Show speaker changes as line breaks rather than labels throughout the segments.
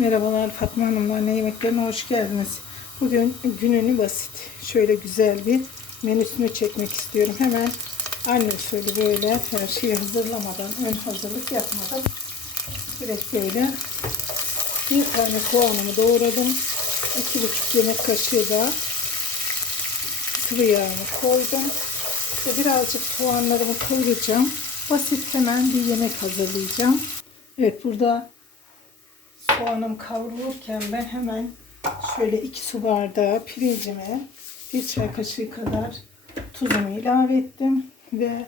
Merhabalar Fatma Hanımlar, ne yemeklerine hoş geldiniz. Bugün gününü basit, şöyle güzel bir menüsünü çekmek istiyorum. Hemen annem şöyle böyle her şeyi hazırlamadan, ön hazırlık yapmadan direkt böyle bir tane soğanımı doğradım. iki buçuk yemek kaşığı da sıvı yağımı koydum. Ve birazcık soğanlarımı kavuracağım. Basit hemen bir yemek hazırlayacağım. Evet burada soğanım kavrulurken ben hemen şöyle iki su bardağı pirincime bir çay kaşığı kadar tuzumu ilave ettim ve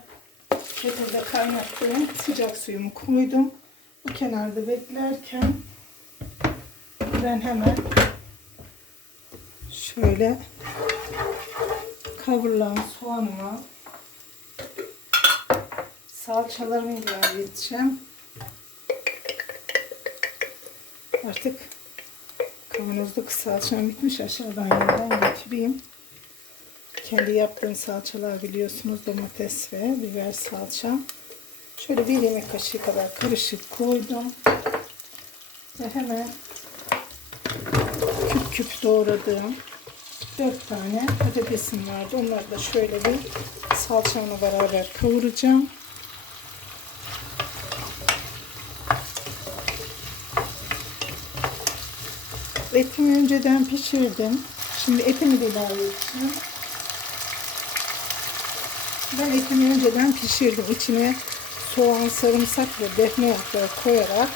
kettle'da kaynattığım sıcak suyumu koydum. Bu kenarda beklerken ben hemen şöyle kavrulan soğanıma salçalarımı ilave edeceğim. Artık kavanozdaki salçam bitmiş. Aşağıdan yerden götüreyim. Kendi yaptığım salçalar biliyorsunuz. Domates ve biber salça. Şöyle bir yemek kaşığı kadar karışık koydum. Ve hemen küp küp doğradığım 4 tane patatesim vardı. Onları da şöyle bir salçamla beraber kavuracağım. Etimi önceden pişirdim. Şimdi etimi de ilave edeceğim. Ben etimi önceden pişirdim. İçine soğan, sarımsak ve defne yaprağı koyarak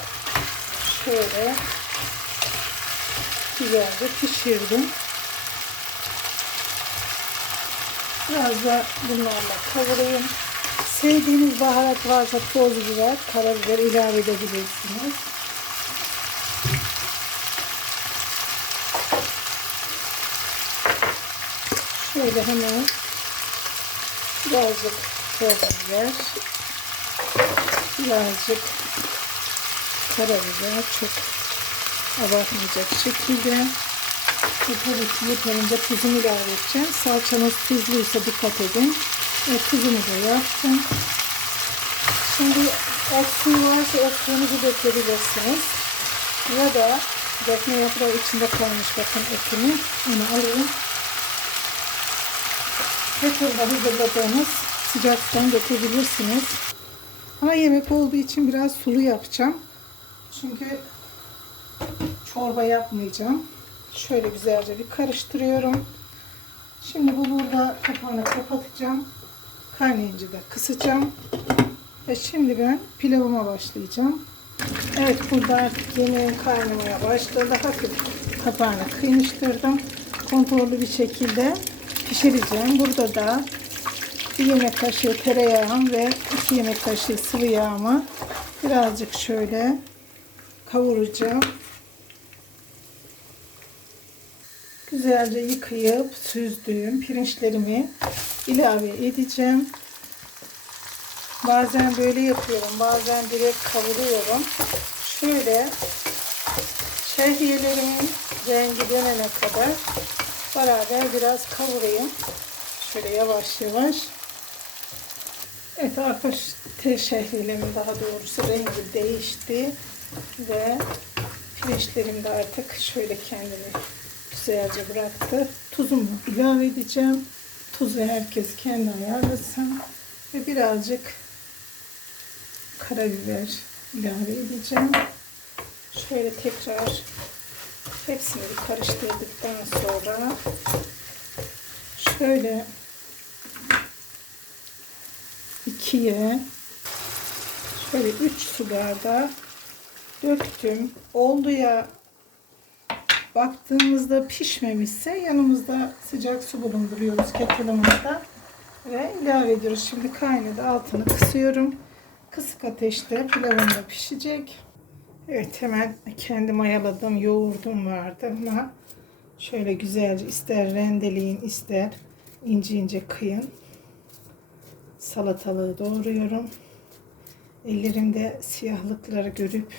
şöyle güzelce pişirdim. Biraz da bunlarla kavurayım. Sevdiğiniz baharat varsa toz biber, karabiber ilave edebilirsiniz. Şöyle hemen birazcık toz birazcık karabiber, çok abartmayacak şekilde ve tabii ki yeterince tuzumu ilave edeceğim. Salçanız tuzluysa dikkat edin. Ve tuzumu da yaptım. Şimdi et suyu varsa et suyunuzu dökebilirsiniz. Ya da defne yaprağı içinde kalmış bakın etini. Onu alayım. Kettle'da hazırladığınız sıcak dökebilirsiniz. Ama yemek olduğu için biraz sulu yapacağım. Çünkü çorba yapmayacağım. Şöyle güzelce bir karıştırıyorum. Şimdi bu burada kapağını kapatacağım. Kaynayınca da kısacağım. Ve şimdi ben pilavıma başlayacağım. Evet burada artık yemeğin kaynamaya başladı. Hafif kapağını kıymıştırdım. Kontrollü bir şekilde pişireceğim. Burada da bir yemek kaşığı tereyağım ve iki yemek kaşığı sıvı yağımı birazcık şöyle kavuracağım. Güzelce yıkayıp süzdüğüm pirinçlerimi ilave edeceğim. Bazen böyle yapıyorum. Bazen direkt kavuruyorum. Şöyle şehriyelerimin rengi dönene kadar beraber biraz kavurayım. Şöyle yavaş yavaş. Evet arpa şehriyelerim daha doğrusu rengi değişti. Ve pirinçlerim de artık şöyle kendini güzelce bıraktı. Tuzumu ilave edeceğim. Tuzu herkes kendi ayarlasın. Ve birazcık karabiber ilave edeceğim. Şöyle tekrar hepsini bir karıştırdıktan sonra şöyle ikiye şöyle 3 su bardağı döktüm. Oldu ya baktığımızda pişmemişse yanımızda sıcak su bulunduruyoruz kettle'ımızda ve ilave ediyoruz. Şimdi kaynadı altını kısıyorum. Kısık ateşte pilavım da pişecek. Evet hemen kendi mayaladığım yoğurdum vardı ama şöyle güzelce ister rendeleyin ister ince ince kıyın. Salatalığı doğruyorum. Ellerimde siyahlıkları görüp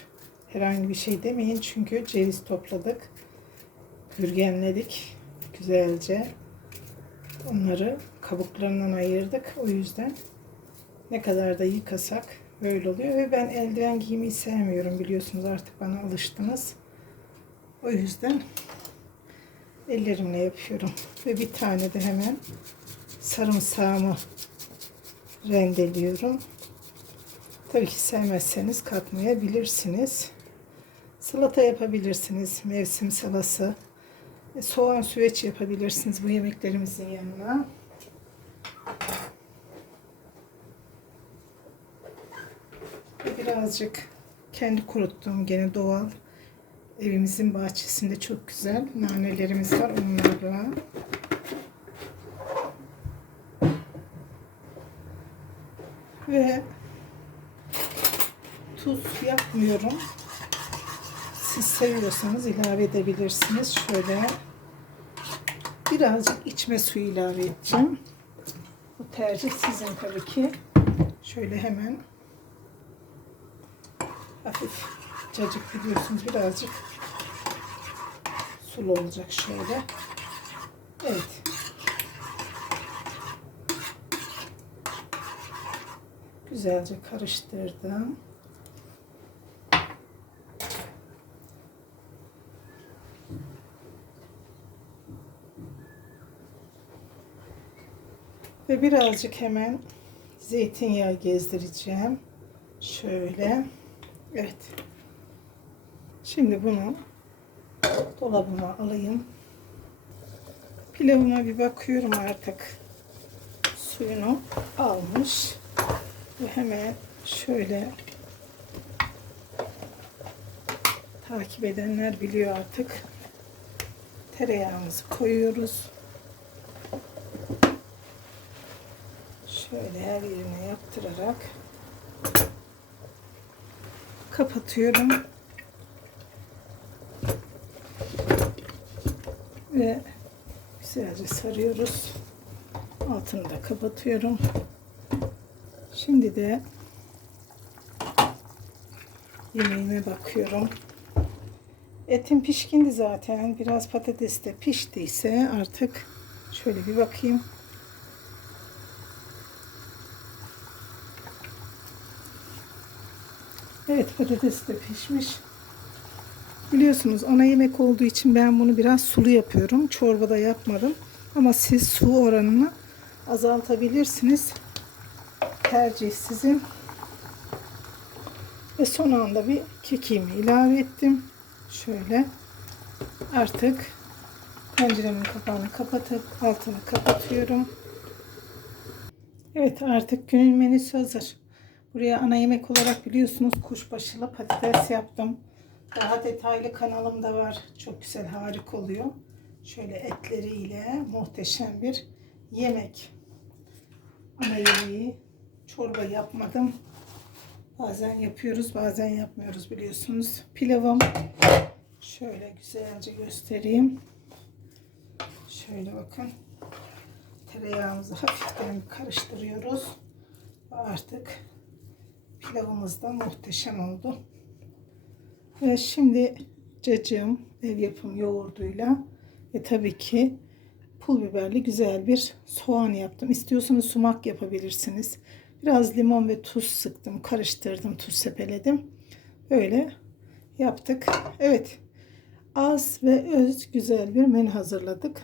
herhangi bir şey demeyin çünkü ceviz topladık. Gürgenledik güzelce. Onları kabuklarından ayırdık. O yüzden ne kadar da yıkasak böyle oluyor. Ve ben eldiven giymeyi sevmiyorum biliyorsunuz artık bana alıştınız. O yüzden ellerimle yapıyorum. Ve bir tane de hemen sarımsağımı rendeliyorum. Tabii ki sevmezseniz katmayabilirsiniz. Salata yapabilirsiniz. Mevsim salası. E, soğan süveç yapabilirsiniz bu yemeklerimizin yanına. Birazcık kendi kuruttuğum gene doğal evimizin bahçesinde çok güzel nanelerimiz var onlarla. Ve tuz yapmıyorum. Siz seviyorsanız ilave edebilirsiniz. Şöyle birazcık içme suyu ilave edeceğim. Bu tercih sizin tabii ki. Şöyle hemen hafif cacık biliyorsunuz birazcık sulu olacak şöyle. Evet. Güzelce karıştırdım. Ve birazcık hemen zeytinyağı gezdireceğim. Şöyle. Evet. Şimdi bunu dolabıma alayım. Pilavıma bir bakıyorum artık. Suyunu almış. Ve hemen şöyle takip edenler biliyor artık. Tereyağımızı koyuyoruz. Şöyle her yerine yaptırarak kapatıyorum. Ve güzelce sarıyoruz. Altını da kapatıyorum. Şimdi de yemeğime bakıyorum. Etim pişkindi zaten. Biraz patates de piştiyse artık şöyle bir bakayım. Evet patates de pişmiş. Biliyorsunuz ana yemek olduğu için ben bunu biraz sulu yapıyorum. Çorbada yapmadım. Ama siz su oranını azaltabilirsiniz. Tercih sizin. Ve son anda bir kekiğimi ilave ettim. Şöyle. Artık tenceremin kapağını kapatıp altını kapatıyorum. Evet artık günün menüsü hazır. Buraya ana yemek olarak biliyorsunuz kuşbaşılı patates yaptım. Daha detaylı kanalımda var. Çok güzel harika oluyor. Şöyle etleriyle muhteşem bir yemek. Ana yemeği çorba yapmadım. Bazen yapıyoruz bazen yapmıyoruz biliyorsunuz. Pilavım şöyle güzelce göstereyim. Şöyle bakın. Tereyağımızı hafiften karıştırıyoruz. Artık pilavımız da muhteşem oldu. Ve şimdi cacığım ev yapım yoğurduyla ve tabii ki pul biberli güzel bir soğan yaptım. İstiyorsanız sumak yapabilirsiniz. Biraz limon ve tuz sıktım, karıştırdım, tuz sepeledim. Böyle yaptık. Evet. Az ve öz güzel bir menü hazırladık.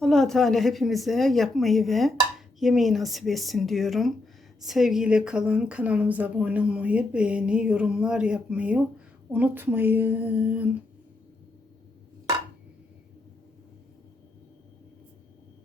allah Teala hepimize yapmayı ve yemeği nasip etsin diyorum. Sevgiyle kalın. Kanalımıza abone olmayı, beğeni, yorumlar yapmayı unutmayın.